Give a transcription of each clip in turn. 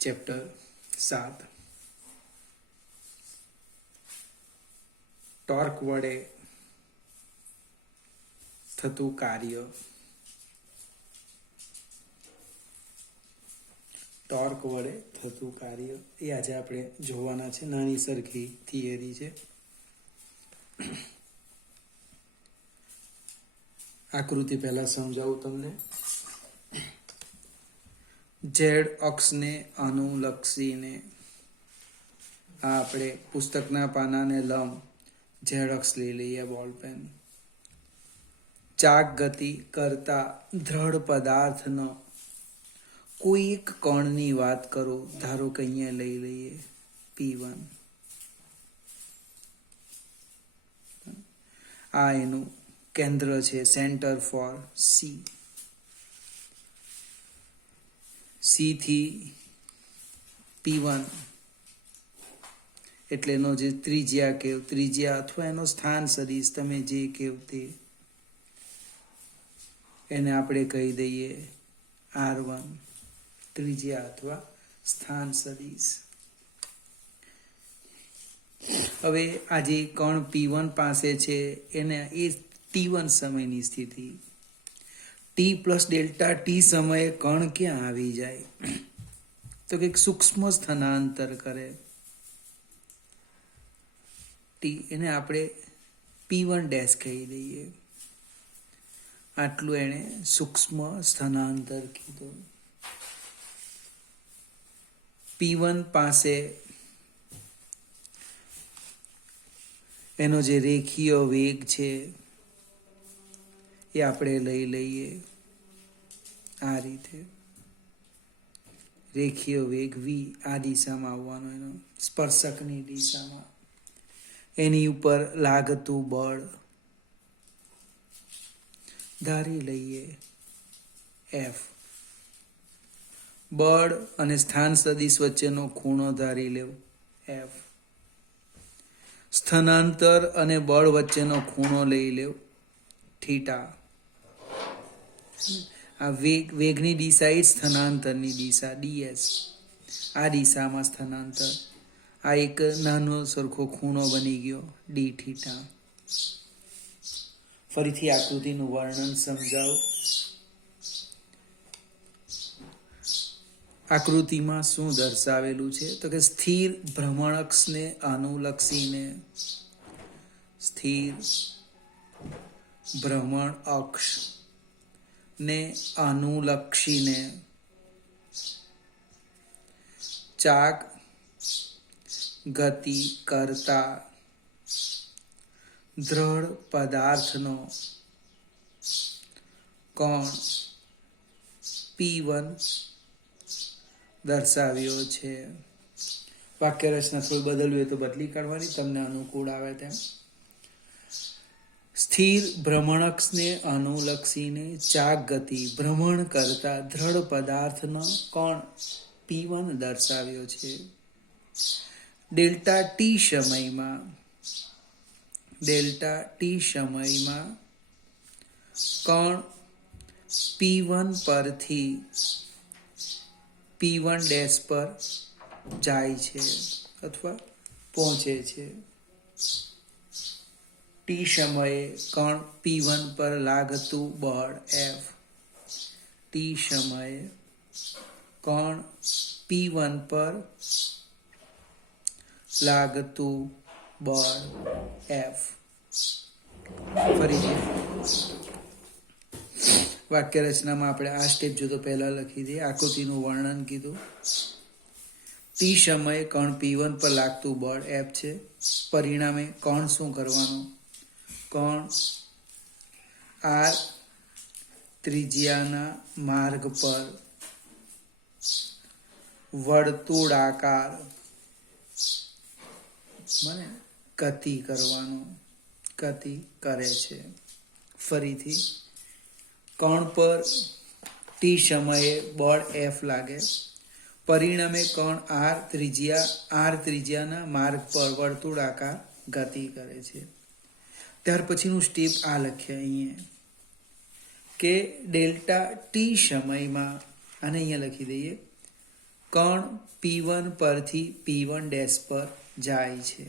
Chapter 7 torque વડે થતું કાર્ય. ટોર્ક વડે થતું કાર્ય એ આજે આપણે જોવાના છે. નાની સરખી થિયરી છે. આકૃતિ પહેલા સમજાવું તમને. ઝેડ અક્ષને અનુલક્ષીને આ આપણે પુસ્તકના પાનાને લંબ ઝેડ અક્ષ લઈ લઈએ. બોલપેન. ચાક ગતિ કરતા દ્રઢ પદાર્થનો કોઈ એક કણની વાત કરો. ધારો કે અહીંયા લઈ લઈએ P1. આ એનું કેન્દ્ર છે, સેન્ટર ફોર સી. સી થી P1 એટલે એનો જે ત્રિજ્યા કેવ, ત્રિજ્યા અથવા એનો સ્થાન સદિશ, તમે જે કેવ તે, એને આપણે કહી દઈએ R1, ત્રિજ્યા અથવા સ્થાન સદિશ. હવે આ જે કણ P1 પાસે છે એને એ T1 સમયની સ્થિતિ, T પ્લસ ડેલ્ટા ટી સમયે કણ ક્યાં આવી જાય? તો કંઈક સૂક્ષ્મ સ્થાનાંતર કરે. ટી એને આપણે P1 ડેશ કહી દઈએ. આટલું એને સૂક્ષ્મ સ્થાનાંતર કીધું. P1 પાસે એનો જે રેખીય વેગ છે એ આપણે લઈ લઈએ આ રીતે. રેખીય વેગ V આ દિશામાં આવવાનો, એનો સ્પર્શકની દિશામાં. એની ઉપર લાગતું બળ ધારી લઈએ F. બળ અને સ્થાન સદિશ વચ્ચેનો ખૂણો ધારી લેવો F. સ્થાનાંતર અને બળ વચ્ચેનો ખૂણો લઈ લેવો થીટા. આ વેગની દિશા એ સ્થાનાંતરની દિશા ds. આ દિશામાં સ્થાનાંતર. આ એક નાનો સરખો ખૂણો બની ગયો d થીટા. ફરીથી આકૃતિનું વર્ણન સમજાવું. આકૃતિમાં શું દર્શાવેલું છે તો કે સ્થિર ભ્રમણઅક્ષને અનુલક્ષીને, સ્થિર ભ્રમણ અક્ષ ને અનુલક્ષીને ચાક ગતિ કરતા દ્રઢ પદાર્થનો કોણ P1 દર્શાવ્યો છે. વાક્ય રચના થોડી બદલવી હોય તો બદલી કાઢવાની, તમને અનુકૂળ આવે તેમ. સ્થિર ભ્રમણઅક્ષને અનુલક્ષીને ચાક ગતિ ભ્રમણ કરતા દ્રઢ પદાર્થનો કોણ P1 દર્શાવ્યો છે. ડેલ્ટા ટી સમયમાં, ડેલ્ટા ટી સમયમાં કોણ P1 પરથી P1 ડેશ પર જાય છે અથવા પહોંચે છે. ટી સમયે કણ P1 પર લાગતું બળ F. ટી સમયે કણ P1 પર લાગતું બળ F. ફરીથી વાક્ય રચનામાં આપણે આ સ્ટેપ જો તો પહેલા લખી દઈએ. આકૃતિનું વર્ણન કીધું. ટી સમયે કણ P1 પર લાગતું બળ F છે. પરિણામે કણ શું કરવાનું? કણ R ત્રિજ્યાના માર્ગ પર વર્તુળાકાર ગતિ કરવાનું, ગતિ કરે છે. ફરીથી કણ પર ટી સમયે બળ F લાગે. પરિણામે કણ R ત્રિજ્યાના માર્ગ પર વર્તુળાકાર ગતિ કરે છે. ત્યાર પછીનું સ્ટેપ આ લખીએ અહીંયા કે ડેલ્ટા ટી સમયમાં, આને અહીંયા લખી દઈએ કણ P1 પરથી P1 ડેશ પર જાય છે.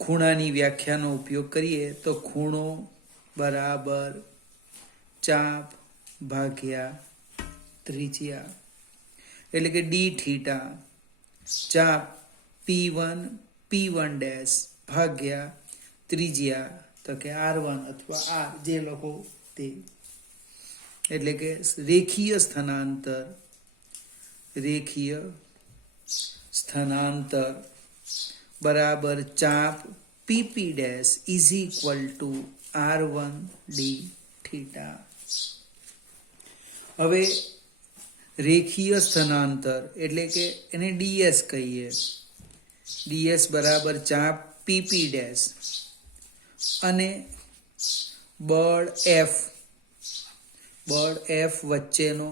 ખૂણાની વ્યાખ્યાનો ઉપયોગ કરીએ તો ખૂણો બરાબર ચાપ ભાગ્યા ત્રિજ્યા, એટલે કે ડી થીટા. ચાપ P1 ડેશ ભાગ્યા ત્રિજ્યા તો કે R1 અથવા R જે લખો તે, એટલે કે રેખીય સ્થાનાંતર બરાબર ચાપ PP dash is equal two R1 D theta. હવે રેખીય સ્થાનાંતર એટલે કે એને ds કહીએ. ds બરાબર ચાપ PP ડેશ અને બળ F વચ્ચેનો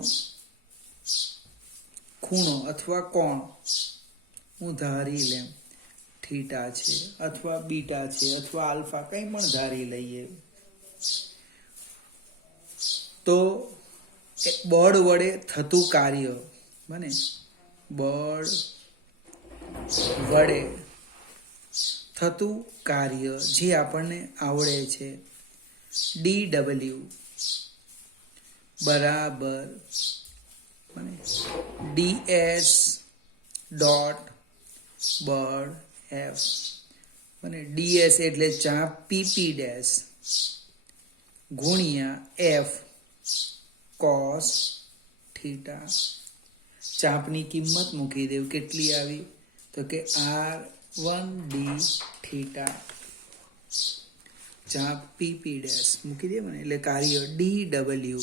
ખૂણો અથવા કોણ હું ધારી લેમ થીટા છે અથવા બીટા છે અથવા આલ્ફા કંઈ પણ ધારી લઈએ. તો બળ વડે થતું કાર્ય બને, બળ વડે થતું કાર્ય જે આપણને આવડે છે, dw બરાબર ds ડોટ બળ F, અને ds એટલે ચાપ PP ડેશ ગુણ્યા F cos થીટા. ચાપની કિંમત મૂકી દેવું, કેટલી આવી તો કે R1 ડી થીટા. ચાપ PP ડેશ મૂકી દે મને, એટલે કાર્ય dw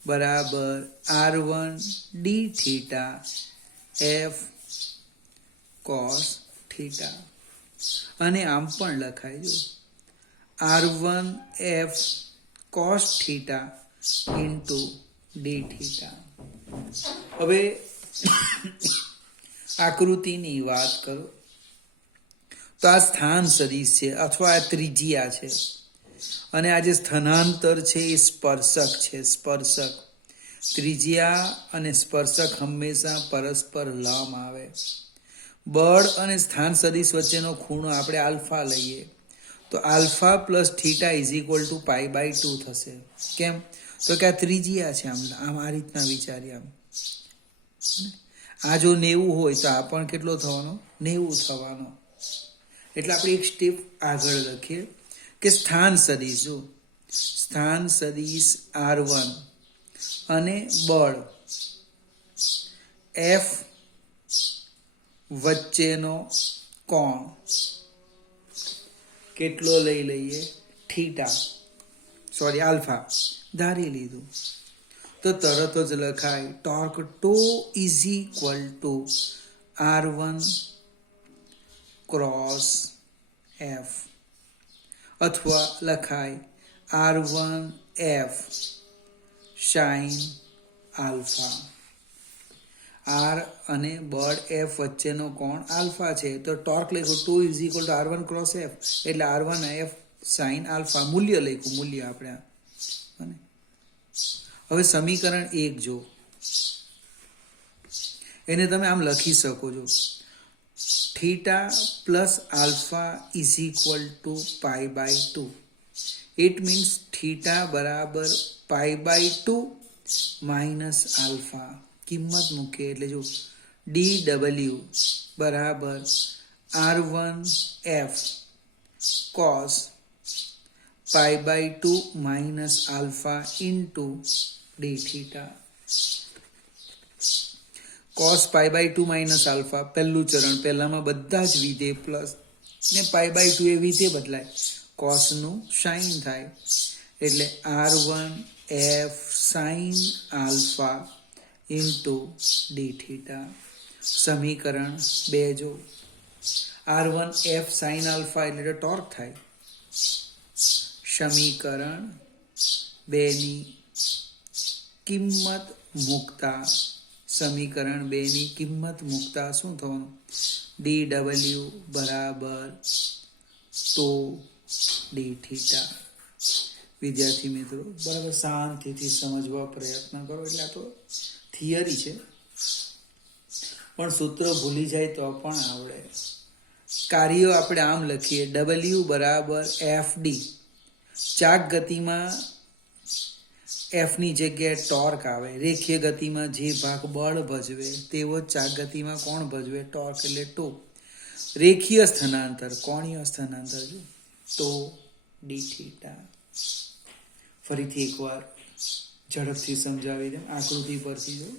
બરાબર R1 D theta F cos theta. અને આમ પણ લખાય જો R1 F cos theta into d theta. હવે આકૃતિની વાત કરો તો આ સ્થાન સદિશ છે અથવા આ ત્રિજ્યા છે, અને આ જે સ્થાનાંતર છે એ સ્પર્શક છે. સ્પર્શક, ત્રિજ્યા અને સ્પર્શક હંમેશા પરસ્પર લંબ આવે. બળ અને સ્થાન સદિશ વચ્ચેનો ખૂણો આપણે આલ્ફા લઈએ તો alpha plus theta is equal to π/2 થશે. કેમ તો કે આ ત્રિજ્યા છે. આમ આ રીતના વિચારીએ. આ જો 90 હોય તો આ પણ કેટલો થવાનો? 90 થવાનો. એટલે આપણે એક સ્ટેપ આગળ લખીએ કે સ્થાન સદિશ, જો સ્થાન સદિશ R1 અને બળ F વચ્ચેનો કોણ કેટલો લઈ લઈએ? થીટા, સોરી આલ્ફા ધારી લીધું તો તરત જ લખાય torque toe is equal two R1 cross F, અથવા લખાય R1 F sine alpha. R અને બળ F વચ્ચેનો કોણ આલ્ફા છે તો ટોર્ક લખ્યું 2 is equal two R1 cross F, એટલે R1 F સાઇન આલ્ફા. મૂલ્ય લખ્યું, મૂલ્ય આપણે. હવે સમીકરણ 1 જો, એને તમે આમ લખી શકો છો, theta plus alpha is equal to π/2. It means theta બરાબર π/2 માઇનસ આલ્ફા. કિંમત મૂકીએ એટલે જો dw બરાબર R1 F cos π/2 minus alpha into d theta. cos π/2 minus alpha પહેલું ચરણ, પહેલામાં બધા જ વિધેય પ્લસ ને π/2 એ વિધેય બદલાય, cos નું સાઇન થાય, એટલે R1 F sine alpha into d theta. સમીકરણ 2 જો R1 F સાઇન આલ્ફા એટલે ટોર્ક થાય. સમીકરણ 2 ની કિંમત મૂકતા, સમીકરણ 2 ની કિંમત મૂકતા શું થવાનું? dw બરાબર તો ડી થીટા. વિદ્યાર્થી મિત્રો બરાબર શાંતિથી સમજવા પ્રયત્ન કરો. એટલે આ તો થિયરી છે, પણ સૂત્ર ભૂલી જાય તો પણ આવડે. કાર્યો આપણે આમ લખીએ, W બરાબર FD. ચાક ગતિમાં એફની જગ્યાએ ટોર્ક આવે. રેખીય ગતિમાં જે ભાગ બળ ભજવે તેવો ચાક ગતિમાં કોણ ભજવે? ટોર્ક એટલે ટો. રેખીય સ્થાનાંતર, કોણીય સ્થાનાંતર તો ડી થીટા. ફરીથી એકવાર ઝડપથી સમજાવી દે આકૃતિ પરથી. જો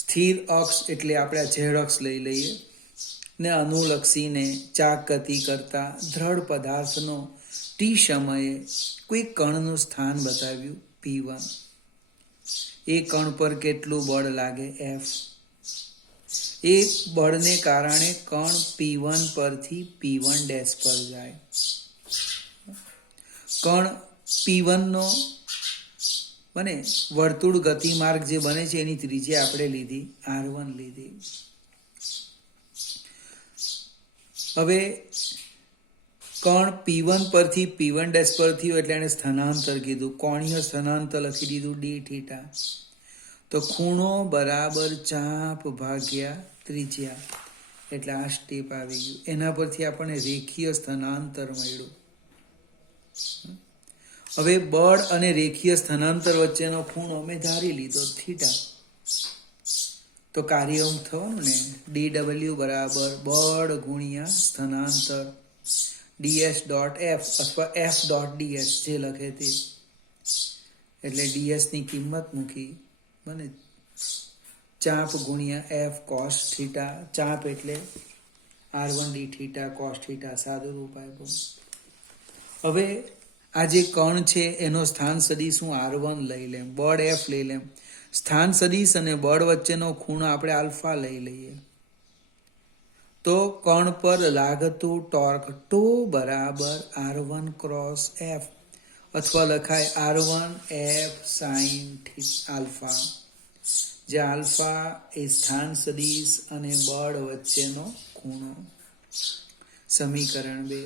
સ્થિર અક્ષ એટલે આપણે આ ઝેડ અક્ષ લઈ લઈએ ને અનુલક્ષીને ચાક ગતિ કરતા દ્રઢ પદાર્થનો ટી સમયે કોઈ કણનું સ્થાન બતાવ્યું P1. એ કણ પર કેટલું બળ લાગે? F. એ બળને કારણે કણ P1 પરથી P1 ડેશ પર જાય. કણ P1 નો બને વર્તુળ ગતિમાર્ગ જે બને છે એની ત્રિજ્યા આપણે લીધી R1 લીધી. હવે કણ P1 પરથી P1 ડેશ પર થયું એટલે એને સ્થાનાંતર કીધું. કોણીય સ્થાનાંતર લખી દીધું ડી થીટા. તો ખૂણો બરાબર ચાપ ભાગ્યા ત્રિજ્યા, એટલે આ સ્ટેપ આવી ગયું. એના પરથી આપણને રેખીય સ્થાનાંતર મળ્યું. હવે બળ અને રેખીય સ્થાનાંતર વચ્ચેનો ખૂણો અમે ધારી લીધો થીટા. તો કાર્ય થવાનું ને dw બરાબર બળ ગુણ્યા સ્થાનાંતર ds ડોટ f અથવા f ડોટ ds જે લખે તે. એટલે ds ની કિંમત મૂકી બને ચાપ ગુણ્યા f cos થીટા. ચાપ એટલે r1 d theta cos theta સાદું રૂપ આપ્યું. હવે આ જે કણ છે એનો સ્થાન સદિશ હું R1 લઈ લેમ, બળ F લઈ લેમ. સ્થાન સદિશ અને બળ વચ્ચેનો ખૂણો આપણે આલ્ફા લઈ લઈએ. તો કણ પર લાગતું ટોર્ક ટો બરાબર R1 ક્રોસ F અથવા લખાય R1 F sin આલ્ફા, જે આલ્ફા એ સ્થાન સદિશ અને બળ વચ્ચેનો ખૂણો. સમીકરણ 2.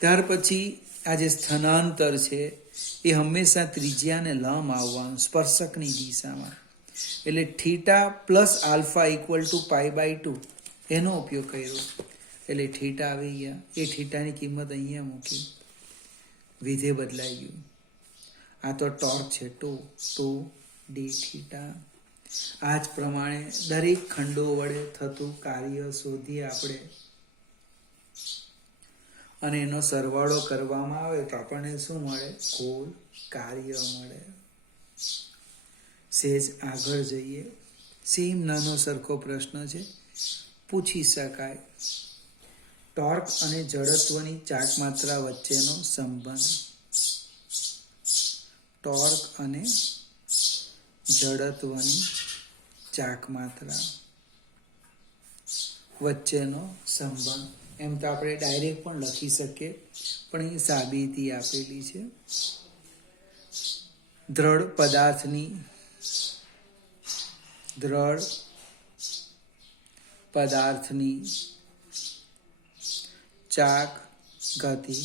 ત્યાર પછી આ જે સ્થાનાંતર છે એ હંમેશા ત્રિજ્યાને લંબ આવવાનું સ્પર્શકની દિશામાં. એટલે theta plus alpha equal to π/2 એનો ઉપયોગ કર્યો. એટલે થીટા આવી ગયા. એ થીટાની કિંમત અહીંયા મૂકી, વિધેય બદલાઈ ગયું. આ તો ટોર્ક છે ટો ડી થીટા. આ જ પ્રમાણે દરેક ખંડો વડે થતું કાર્ય શોધીએ આપણે, અને એનો સરવાળો કરવામાં આવે તો આપણને શું મળે? કુલ કાર્ય મળે. સેજ આગળ જઈએ. સેમ નાનો સરખો પ્રશ્ન છે, પૂછી શકાય. ટોર્ક અને જડત્વની ચાક માત્રા વચ્ચેનો સંબંધ. ટોર્ક અને જડત્વની ચાક માત્રા વચ્ચેનો સંબંધ. એમ તો આપણે ડાયરેક્ટ પણ લખી શકીએ, પણ એ સાબિતી આપેલી છે. દ્રઢ પદાર્થની ચાક ગતિ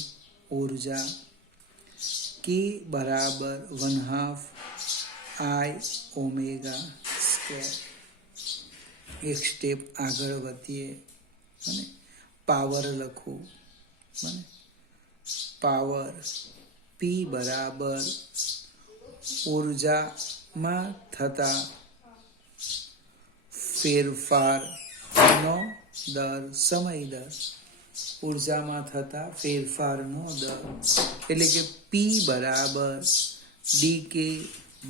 ઊર્જા K બરાબર 1/2 I ઓમેગા સ્ક્વેર. એક સ્ટેપ આગળ વધીએ અને પાવર લખું. પાવર P બરાબર ઊર્જામાં થતા ફેરફારનો દર, સમય દર. ઊર્જામાં થતા ફેરફારનો દર એટલે કે P બરાબર dk/dt.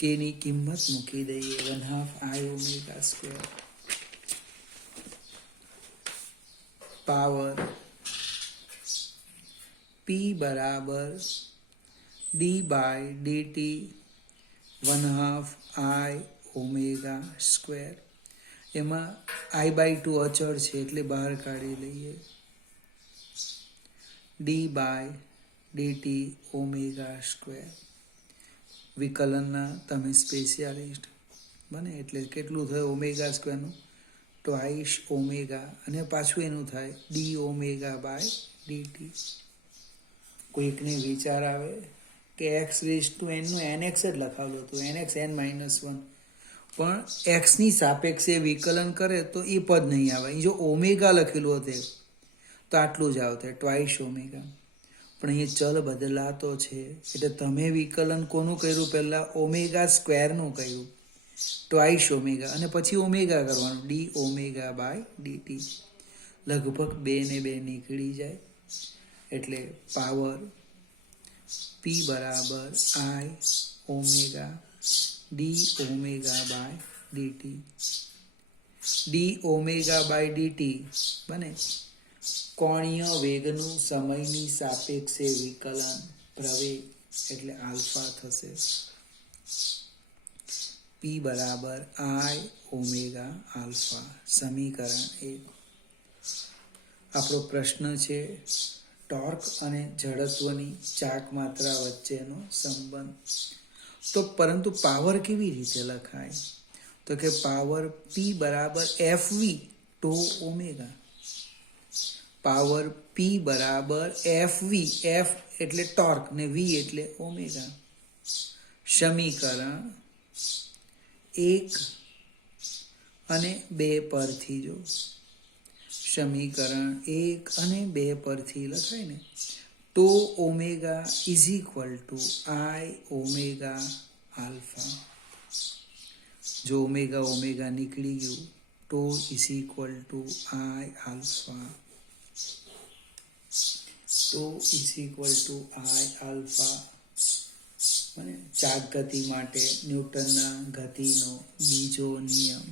k ની કિંમત મૂકી દઈએ 1/2 I omega square. Power P બરાબર d/dt 1/2 I ઓમેગા સ્ક્વેર. એમાં I/2 અચળ છે એટલે બહાર કાઢી લઈએ. d/dt omega square. વિકલનના તમે સ્પેશિયાલિસ્ટ બને એટલે કેટલું થયું ઓમેગા સ્ક્વેરનું? ટ્વાઇસ ઓમેગા અને પાછું એનું થાય ડી ઓમેગા બાય ડીટી. કોઈકને વિચાર આવે કે એક્સ રેઝ ટુ એનનું એનએક્સ જ લખાવેલું હતું, એનએક્સ n-1, પણ એક્સની સાપેક્ષે વિકલન કરે તો એ પદ નહીં આવે. જો ઓમેગા લખેલું હતું તો આટલું જ આવતે, ટ્વાઇસ ઓમેગા. પણ અહીંયા ચલ બદલાતો છે એટલે તમે વિકલન કોનું કર્યું? પહેલાં ઓમેગા સ્ક્વેરનું કર્યું, ટ્વાઇસ ઓમેગા, અને પછી ઓમેગા કરવાનું, ડી ઓમેગા બાય ડીટી. લગભગ 2 ને 2 નીકળી જાય એટલે પાવર પી બરાબર I omega D omega by DT. D omega by DT બને કોણીય વેગનું સમયની સાપેક્ષે વિકલન પ્રવેગ એટલે આલ્ફા થશે. પી બરાબર આઈ ઓમેગા આલ્ફા. સમીકરણ 1. આપણો પ્રશ્ન છે ટોર્ક અને જડત્વની ચાક માત્રા વચ્ચેનો સંબંધ. તો પરંતુ પાવર કેવી રીતે લખાય? તો કે પાવર પી બરાબર એફ વી ટો ઓમેગા. પાવર પી બરાબર એફ વી, એફ એટલે ટોર્ક ને વી એટલે ઓમેગા. સમીકરણ 1 અને 2 પરથી જો સમીકરણ 1 અને 2 પરથી લખાય ને તો omega is equal to I omega alpha. જો ઓમેગા ઓમેગા નીકળી ગયું તો is equal to I alpha. તો is equal to I alpha. અને ચાક ગતિ માટે ન્યૂટનના ગતિનો બીજો નિયમ.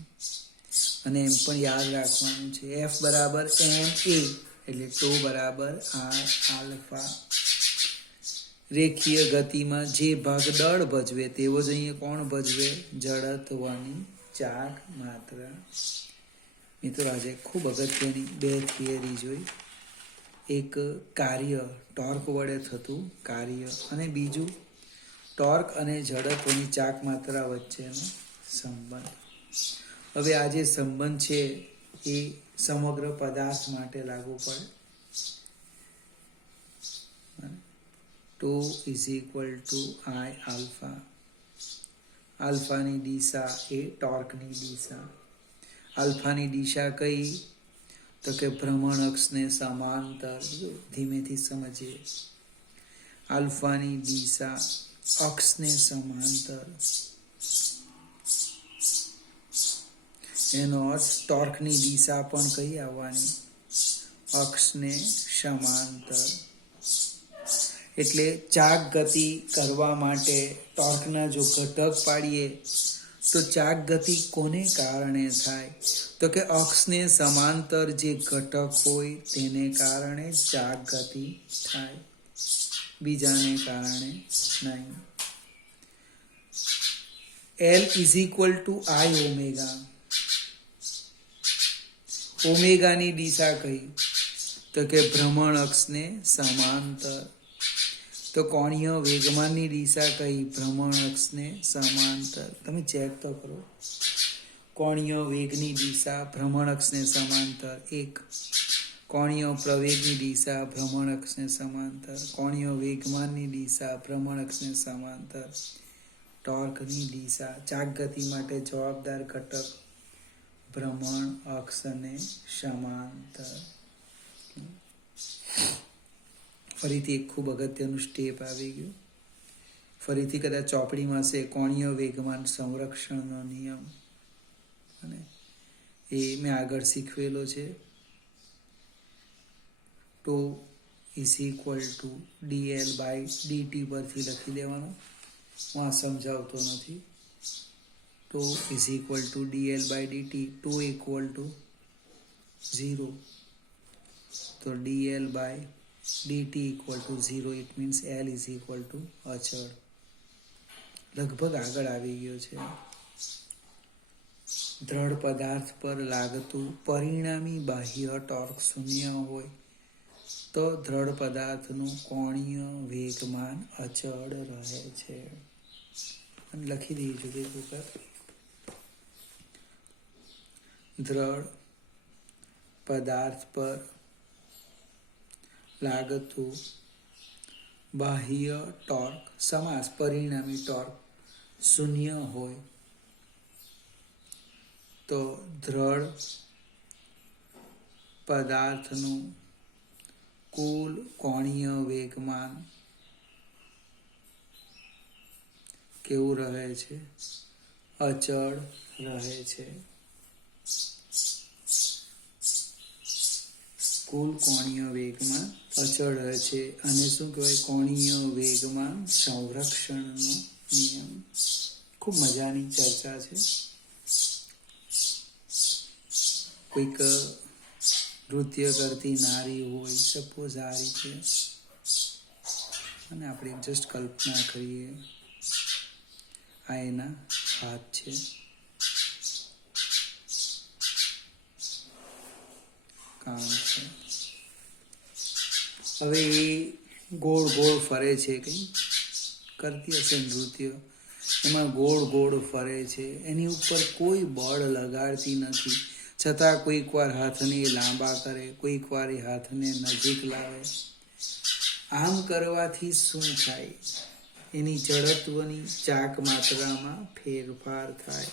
અને એમ પણ યાદ રાખવાનું છે એફ બરાબર એમ એ એટલે ટો બરાબર આર આલ્ફા. રેખીય ગતિમાં જે ભાગ દળ ભજવે તેવો જ અહીંયા કોણ ભજવે? જડત્વની ચાક માત્રા. મિત્રો આજે ખૂબ અગત્યની 2 થિયરી જોઈ. એક કાર્ય ટોર્ક વડે થતું કાર્ય અને બીજું ટોર્ક અને ઝડપની ચાક માત્રા વચ્ચેનો સંબંધ. હવે આ જે સંબંધ છે એ સમગ્ર પદાર્થ માટે લાગુ પડે. Tau is equal to I alpha. આલ્ફાની દિશા એ ટોર્કની દિશા. આલ્ફાની દિશા કઈ? તો કે ભ્રમણ અક્ષને સમાંતર. ધીમેથી સમજીએ. આલ્ફાની દિશા અક્ષને સમાંતર. એનો અર્થ ટોર્કની દિશા પણ કઈ આવવાની? અક્ષને સમાંતર. એટલે ચાક ગતિ કરવા માટે ટોર્કના જો ઘટક પાડીએ તો ચાક ગતિ કોને કારણે થાય? તો કે અક્ષને સમાંતર જે ઘટક હોય તેને કારણે ચાક ગતિ થાય, બીજાને કારણે નહીં. L is equal to I omega. ઓમેગાની દિશા કઈ? તો કે ભ્રમણ અક્ષને સમાંતર. તો કોણીય વેગમાનની દિશા કઈ? ભ્રમણ અક્ષને સમાંતર. તમે ચેક તો કરો. કોણીય વેગની દિશા ભ્રમણ અક્ષને સમાંતર 1. કોણીય પ્રવેગની દિશા ભ્રમણ અક્ષને સમાંતર. કોણીય વેગમાનની દિશા ભ્રમણ અક્ષને સમાંતર. ટોર્કની દિશા ચાક ગતિ માટે જવાબદાર ઘટક ભ્રમણ અક્ષને સમાંતર. ફરીથી એક ખૂબ અગત્યનું સ્ટેપ આવી ગયું. ફરીથી કદાચ ચોપડીમાં છે કોણીય વેગમાન સંરક્ષણનો નિયમ, અને એ મેં આગળ શીખવેલો છે. Tau is equal to dL by dt પરથી લખી દેવાનો. હું આ સમજાવતો નથી. Tau is equal to dL by dt. Tau equal to 0. તો dL by dt equal to 0. It means L is equal to અચળ. લગભગ આગળ આવી ગયો છે. દ્રઢ પદાર્થ પર લાગતું પરિણામી બાહ્ય ટોર્ક 0 હોય તો દ્રઢ પદાર્થનું કોણીય વેગમાન અચળ રહે છે. અને લખી દઈએ જુદી વખત. દ્રઢ પદાર્થ પર લાગતું બાહ્ય ટોર્ક સમાસ પરિણામી ટોર્ક શૂન્ય હોય તો દ્રઢ પદાર્થનું કુલ કોણીય વેગમાન કેવું રહે છે? અચળ રહે છે. કુલ કોણીય વેગમાન અચળ રહે છે. અને શું કહેવાય? કોણીય વેગમાન સંરક્ષણનો નિયમ. ખૂબ મજાની ચર્ચા છે. કોઈક નૃત્ય કરતી નારી હોય, સપોઝ આ રીતે, અને આપણે જસ્ટ કલ્પના કરીએ આ એના હાથ છે. કામ છે. હવે એ ગોળ ગોળ ફરે છે, કંઈ કરતી હશે નૃત્ય, એમાં ગોળ ગોળ ફરે છે. એની ઉપર કોઈ બળ લગાડતી નથી, છતાં કોઈક વાર હાથને લાંબા કરે, કોઈક વાર એ હાથને નજીક લાવે. આમ કરવાથી શું થાય? એની જડત્વની ચાક માત્રામાં ફેરફાર થાય.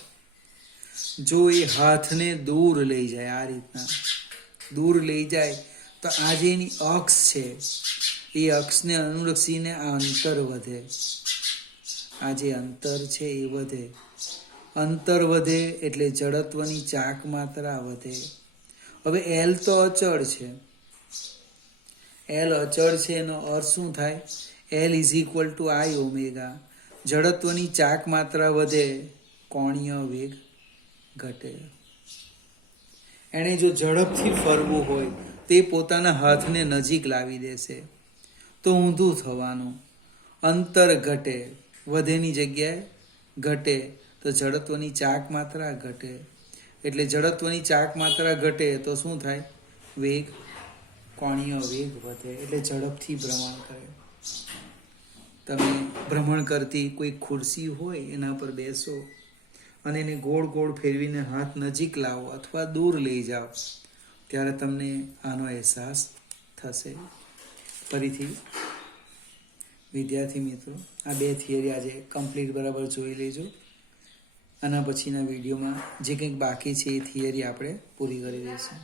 જો એ હાથને દૂર લઈ જાય, આ રીતના દૂર લઈ જાય, તો આ જે એની અક્ષ છે, એ અક્ષને અનુલક્ષીને આ અંતર વધે. આ જે અંતર છે એ વધે. અંતર વધે એટલે જડત્વની ચાક માત્રા વધે. હવે એલ તો અચળ છે. એલ અચળ છે એનો અર્થ શું થાય? L is equal to I omega. જડત્વની ચાક માત્રા વધે, કોણીય વેગ ઘટે. એણે જો ઝડપથી ફરવું હોય તે પોતાના હાથને નજીક લાવી દેશે તો ઊંધું થવાનું. અંતર ઘટે, વધેની જગ્યાએ ઘટે, તો જડત્વની ચાક માત્રા ઘટે. એટલે જડત્વની ચાક માત્રા ઘટે તો શું થાય? વેગ, કોણીય વેગ વધે. એટલે ઝડપથી ભ્રમણ કરે. તમે ભ્રમણ કરતી કોઈ ખુરશી હોય એના પર બેસો અને એને ગોળ ગોળ ફેરવીને હાથ નજીક લાવો અથવા દૂર લઈ જાઓ, ત્યારે તમને આનો અહેસાસ થશે. ફરીથી વિદ્યાર્થી મિત્રો, આ બે થિયરી આજે કમ્પ્લીટ બરાબર જોઈ લેજો. આના પછીના વિડીયોમાં જે કંઈક બાકી છે એ થિયરી આપણે પૂરી કરી દઈશું.